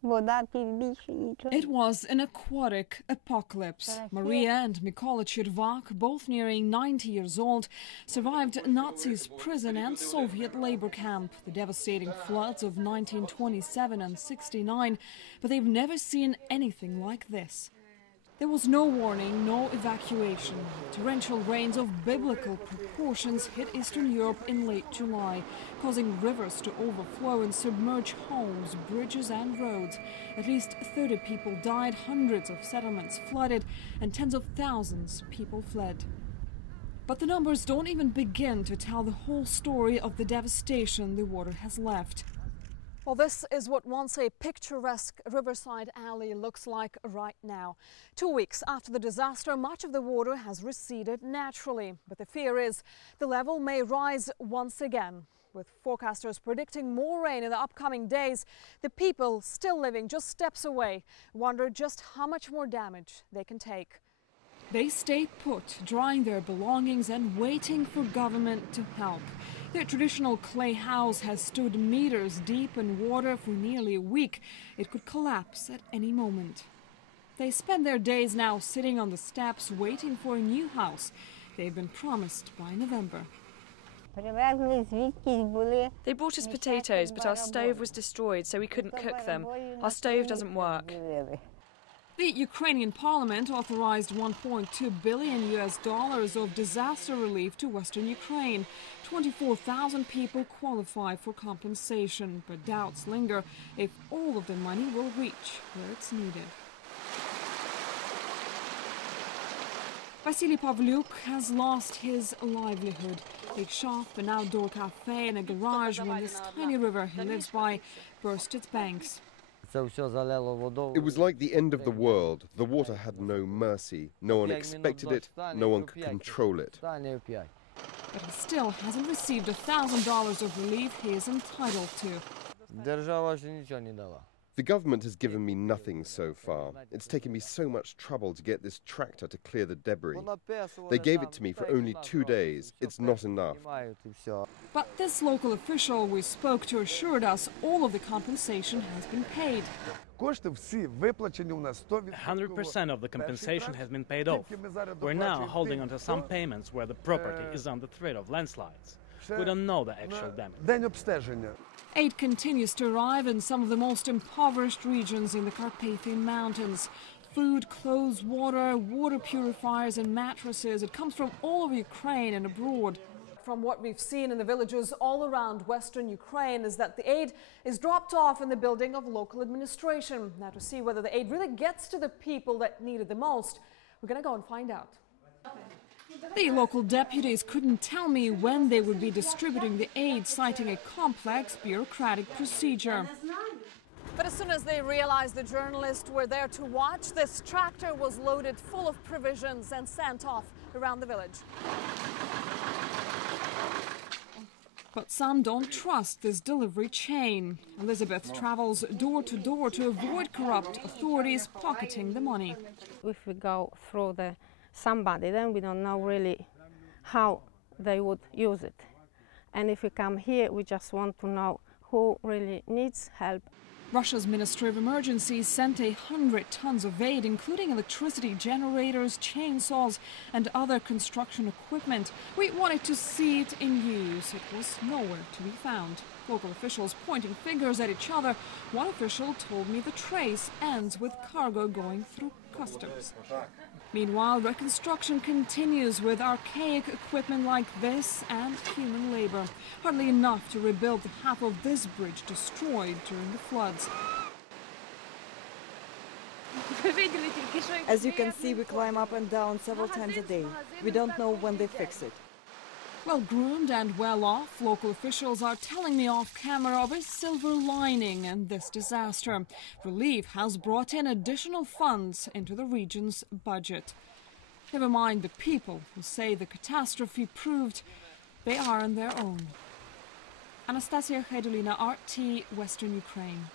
It was an aquatic apocalypse. Maria and Mikola Chirvak, both nearing 90 years old, survived Nazis' prison and Soviet labor camp, the devastating floods of 1927 and 69, but they've never seen anything like this. There was no warning, no evacuation. Torrential rains of biblical proportions hit Eastern Europe in late July, causing rivers to overflow and submerge homes, bridges and roads. At least 30 people died, hundreds of settlements flooded, and tens of thousands people fled. But the numbers don't even begin to tell the whole story of the devastation the water has left. Well, this is what once a picturesque riverside alley looks like right now. 2 weeks after the disaster, much of the water has receded naturally. But the fear is the level may rise once again. With forecasters predicting more rain in the upcoming days, the people still living just steps away wonder just how much more damage they can take. They stay put, drying their belongings and waiting for government to help. Their traditional clay house has stood meters deep in water for nearly a week. It could collapse at any moment. They spend their days now sitting on the steps waiting for a new house they've been promised by November. They brought us potatoes, but our stove was destroyed, so we couldn't cook them. Our stove doesn't work. The Ukrainian parliament authorized $1.2 billion of disaster relief to western Ukraine. 24,000 people qualify for compensation, but doubts linger if all of the money will reach where it's needed. Vasily Pavlyuk has lost his livelihood. A shop, an outdoor cafe and a garage when this tiny river he lives by burst its banks. It was like the end of the world. The water had no mercy. No one expected it. No one could control it. But he still hasn't received $1,000 of relief he is entitled to. The government has given me nothing so far. It's taken me so much trouble to get this tractor to clear the debris. They gave it to me for only 2 days. It's not enough. But this local official we spoke to assured us all of the compensation has been paid. 100% of the compensation has been paid off. We're now holding onto some payments where the property is under threat of landslides. We don't know the actual damage. Aid continues to arrive in some of the most impoverished regions in the Carpathian Mountains. Food, clothes, water purifiers and mattresses. It comes from all over Ukraine and abroad. From what we've seen in the villages all around western Ukraine is that the aid is dropped off in the building of local administration. Now, to see whether the aid really gets to the people that need it the most, we're going to go and find out. The local deputies couldn't tell me when they would be distributing the aid, citing a complex bureaucratic procedure. But as soon as they realized the journalists were there to watch, this tractor was loaded full of provisions and sent off around the village. But some don't trust this delivery chain. Elizabeth travels door to door to avoid corrupt authorities pocketing the money. If we go through somebody, then we don't know really how they would use it. And if we come here, we just want to know who really needs help. Russia's Ministry of Emergency sent 100 tons of aid, including electricity generators, chainsaws and other construction equipment. We wanted to see it in use. It was nowhere to be found. Local officials pointing fingers at each other. One official told me the trace ends with cargo going through customs. Meanwhile, reconstruction continues with archaic equipment like this and human labor. Hardly enough to rebuild half of this bridge destroyed during the floods. As you can see, we climb up and down several times a day. We don't know when they fix it. Well-groomed and well-off, local officials are telling me off-camera of a silver lining in this disaster. Relief has brought in additional funds into the region's budget. Never mind the people who say the catastrophe proved they are on their own. Anastasia Haydulina, RT, Western Ukraine.